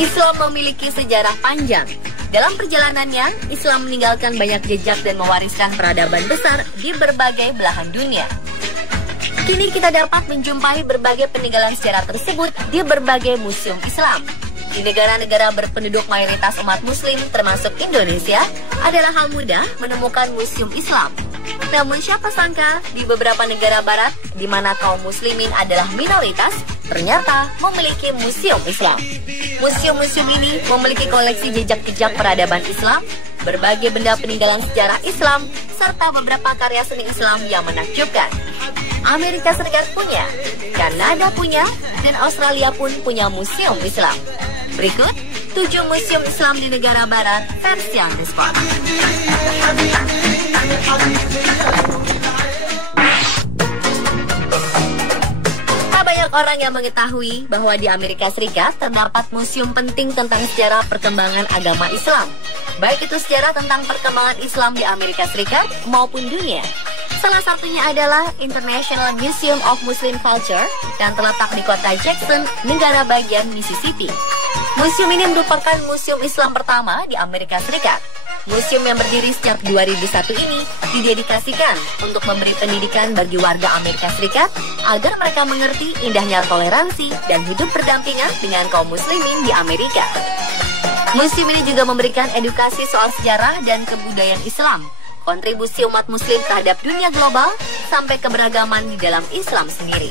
Islam memiliki sejarah panjang. Dalam perjalanannya, Islam meninggalkan banyak jejak dan mewariskan peradaban besar di berbagai belahan dunia. Kini kita dapat menjumpai berbagai peninggalan sejarah tersebut di berbagai museum Islam. Di negara-negara berpenduduk mayoritas umat muslim termasuk Indonesia, adalah hal mudah menemukan museum Islam. Namun siapa sangka di beberapa negara barat di mana kaum muslimin adalah minoritas, ternyata memiliki museum Islam. Museum-museum ini memiliki koleksi jejak-jejak peradaban Islam, berbagai benda peninggalan sejarah Islam, serta beberapa karya seni Islam yang menakjubkan. Amerika Serikat punya, Kanada punya, dan Australia pun punya museum Islam. Berikut 7 museum Islam di negara barat versi on the spot. Tak banyak orang yang mengetahui bahwa di Amerika Serikat terdapat museum penting tentang sejarah perkembangan agama Islam. Baik itu sejarah tentang perkembangan Islam di Amerika Serikat maupun dunia. Salah satunya adalah International Museum of Muslim Culture yang terletak di kota Jackson, negara bagian Mississippi. Museum ini merupakan museum Islam pertama di Amerika Serikat. Museum yang berdiri sejak 2001 ini didedikasikan untuk memberi pendidikan bagi warga Amerika Serikat agar mereka mengerti indahnya toleransi dan hidup berdampingan dengan kaum muslimin di Amerika. Museum ini juga memberikan edukasi soal sejarah dan kebudayaan Islam, kontribusi umat muslim terhadap dunia global, sampai keberagaman di dalam Islam sendiri.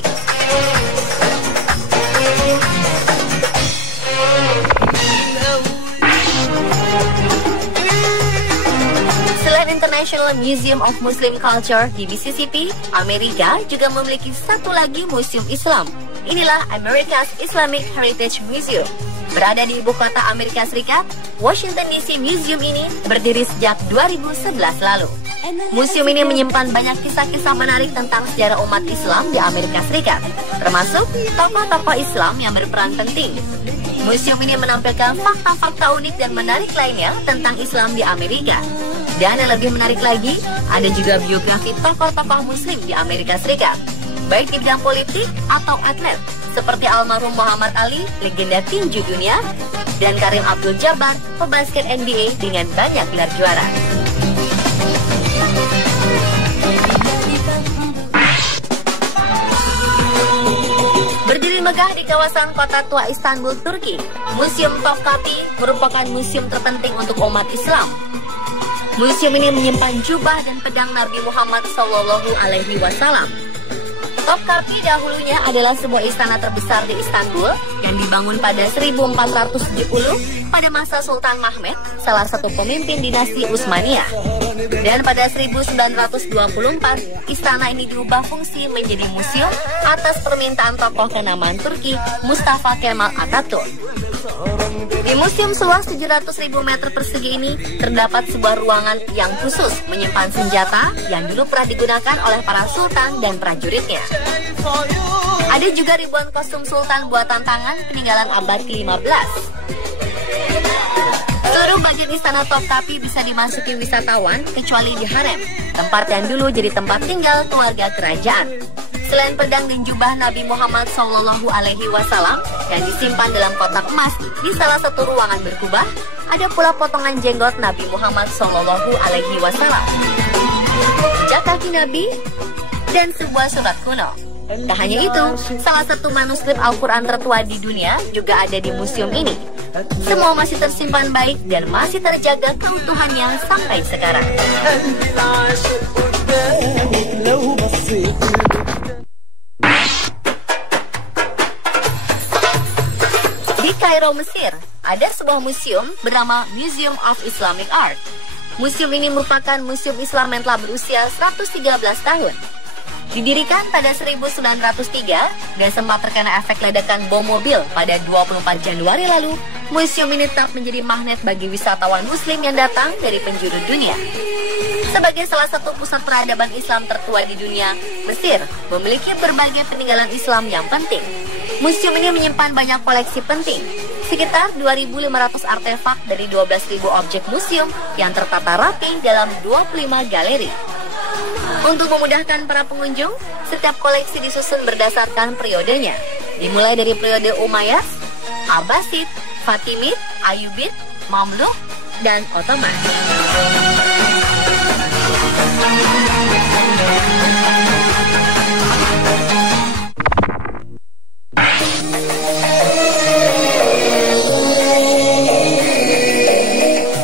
Selain International Museum of Muslim Culture di Mississippi, Amerika juga memiliki satu lagi museum Islam. Inilah America's Islamic Heritage Museum. Berada di ibu kota Amerika Serikat, Washington DC, museum ini berdiri sejak 2011 lalu. Museum ini menyimpan banyak kisah-kisah menarik tentang sejarah umat Islam di Amerika Serikat, termasuk tokoh-tokoh Islam yang berperan penting. Museum ini menampilkan fakta-fakta unik dan menarik lainnya tentang Islam di Amerika. Dan yang lebih menarik lagi, ada juga biografi tokoh-tokoh Muslim di Amerika Serikat, baik di bidang politik atau atlet, seperti almarhum Muhammad Ali, legenda tinju dunia, dan Kareem Abdul-Jabbar, pebasket NBA dengan banyak gelar juara. Berdiri megah di kawasan kota tua Istanbul, Turki, Museum Topkapi merupakan museum terpenting untuk umat Islam. Museum ini menyimpan jubah dan pedang Nabi Muhammad SAW. Topkapi dahulunya adalah sebuah istana terbesar di Istanbul yang dibangun pada 1470 pada masa Sultan Mehmed, salah satu pemimpin dinasti Utsmaniyah. Dan pada 1924, istana ini diubah fungsi menjadi museum atas permintaan tokoh kenamaan Turki Mustafa Kemal Atatürk. Di museum seluas 700.000 meter persegi ini terdapat sebuah ruangan yang khusus menyimpan senjata yang dulu pernah digunakan oleh para sultan dan prajuritnya. Ada juga ribuan kostum sultan buatan tangan peninggalan abad ke-15. Seluruh bagian istana Topkapi bisa dimasuki wisatawan kecuali di harem, tempat yang dulu jadi tempat tinggal keluarga kerajaan. Selain pedang dan jubah Nabi Muhammad SAW yang disimpan dalam kotak emas di salah satu ruangan berkubah, ada pula potongan jenggot Nabi Muhammad SAW, jejak kaki Nabi, dan sebuah surat kuno. Tak hanya itu, salah satu manuskrip Al-Quran tertua di dunia juga ada di museum ini. Semua masih tersimpan baik dan masih terjaga keutuhannya sampai sekarang. Di Kairo, Mesir, ada sebuah museum bernama Museum of Islamic Art. Museum ini merupakan museum Islam yang telah berusia 113 tahun. Didirikan pada 1903 dan sempat terkena efek ledakan bom mobil pada 24 Januari lalu, museum ini tetap menjadi magnet bagi wisatawan muslim yang datang dari penjuru dunia. Sebagai salah satu pusat peradaban Islam tertua di dunia, Mesir memiliki berbagai peninggalan Islam yang penting. Museum ini menyimpan banyak koleksi penting, sekitar 2.500 artefak dari 12.000 objek museum yang tertata rapi dalam 25 galeri. Untuk memudahkan para pengunjung, setiap koleksi disusun berdasarkan periodenya, dimulai dari periode Umayyad, Abbasid, Fatimid, Ayyubid, Mamluk, dan Ottoman.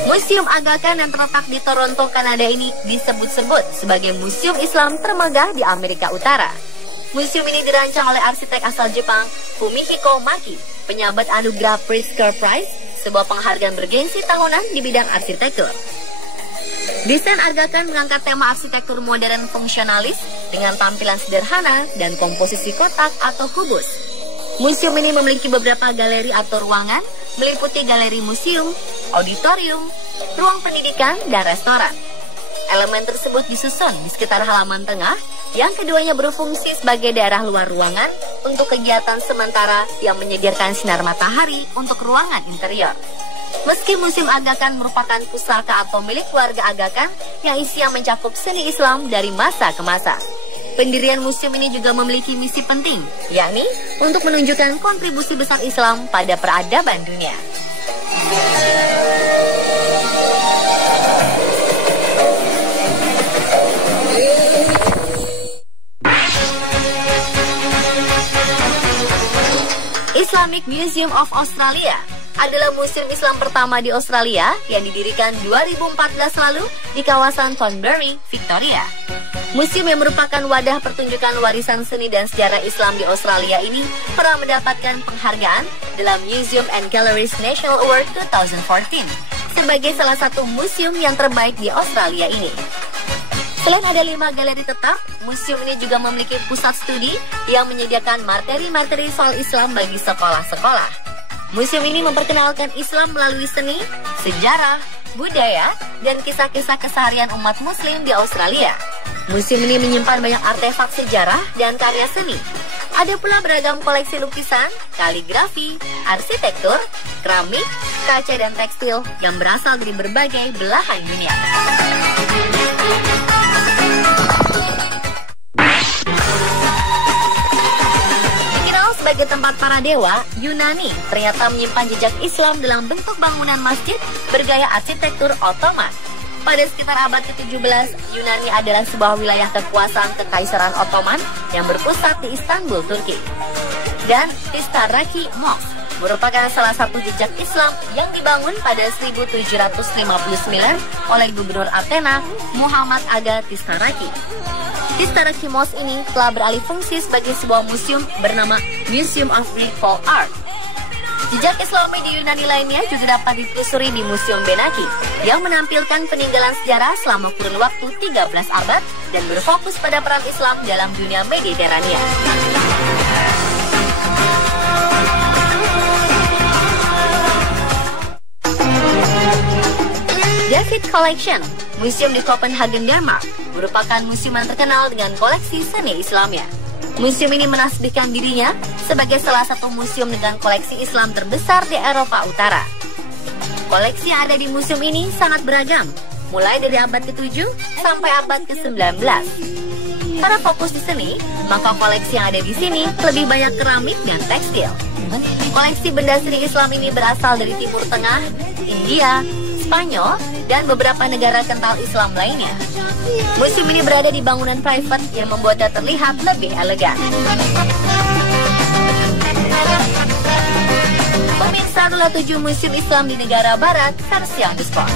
Museum Aga Khan yang terletak di Toronto, Kanada ini disebut-sebut sebagai museum Islam termegah di Amerika Utara. Museum ini dirancang oleh arsitek asal Jepang, Fumihiko Maki, penyabet anugerah Pritzker Prize, sebuah penghargaan bergengsi tahunan di bidang arsitektur. Desain Aga Khan mengangkat tema arsitektur modern fungsionalis dengan tampilan sederhana dan komposisi kotak atau kubus. Museum ini memiliki beberapa galeri atau ruangan, meliputi galeri museum, auditorium, ruang pendidikan, dan restoran. Elemen tersebut disusun di sekitar halaman tengah, yang keduanya berfungsi sebagai daerah luar ruangan untuk kegiatan sementara yang menyediakan sinar matahari untuk ruangan interior. Meski Museum Aga Khan merupakan pusaka atau milik keluarga Aga Khan yang isinya mencakup seni Islam dari masa ke masa. Pendirian museum ini juga memiliki misi penting, yakni untuk menunjukkan kontribusi besar Islam pada peradaban dunia. Islamic Museum of Australia adalah museum Islam pertama di Australia yang didirikan 2014 lalu di kawasan Thornbury, Victoria. Museum yang merupakan wadah pertunjukan warisan seni dan sejarah Islam di Australia ini pernah mendapatkan penghargaan dalam Museum and Galleries National Award 2014 sebagai salah satu museum yang terbaik di Australia ini. Selain ada 5 galeri tetap, museum ini juga memiliki pusat studi yang menyediakan materi-materi soal Islam bagi sekolah-sekolah. Museum ini memperkenalkan Islam melalui seni, sejarah, budaya, dan kisah-kisah keseharian umat muslim di Australia. Museum ini menyimpan banyak artefak sejarah dan karya seni. Ada pula beragam koleksi lukisan, kaligrafi, arsitektur, keramik, kaca, dan tekstil yang berasal dari berbagai belahan dunia. Sebagai tempat para dewa, Yunani ternyata menyimpan jejak Islam dalam bentuk bangunan masjid bergaya arsitektur Ottoman. Pada sekitar abad ke-17, Yunani adalah sebuah wilayah kekuasaan Kekaisaran Ottoman yang berpusat di Istanbul, Turki. Dan Tistaraki Mosque merupakan salah satu jejak Islam yang dibangun pada 1759 oleh Gubernur Athena, Muhammad Aga Tistaraki. Tistaraki Mosque ini telah beralih fungsi sebagai sebuah museum bernama Museum of Medieval Art. Jejak Islami di Yunani lainnya juga dapat ditelusuri di Museum Benaki yang menampilkan peninggalan sejarah selama kurun waktu 13 abad dan berfokus pada peran Islam dalam dunia Mediterania. David Collection, museum di Copenhagen, Denmark, merupakan museum yang terkenal dengan koleksi seni Islamnya. Museum ini menasbihkan dirinya sebagai salah satu museum dengan koleksi Islam terbesar di Eropa Utara. Koleksi yang ada di museum ini sangat beragam, mulai dari abad ke-7 sampai abad ke-19. Karena fokus di seni, maka koleksi yang ada di sini lebih banyak keramik dan tekstil. Koleksi benda seni Islam ini berasal dari Timur Tengah, India, Spanyol, dan beberapa negara kental Islam lainnya. Museum ini berada di bangunan private yang membuatnya terlihat lebih elegan. Pemirsa, adalah 7 museum Islam di negara barat versi yang diskon.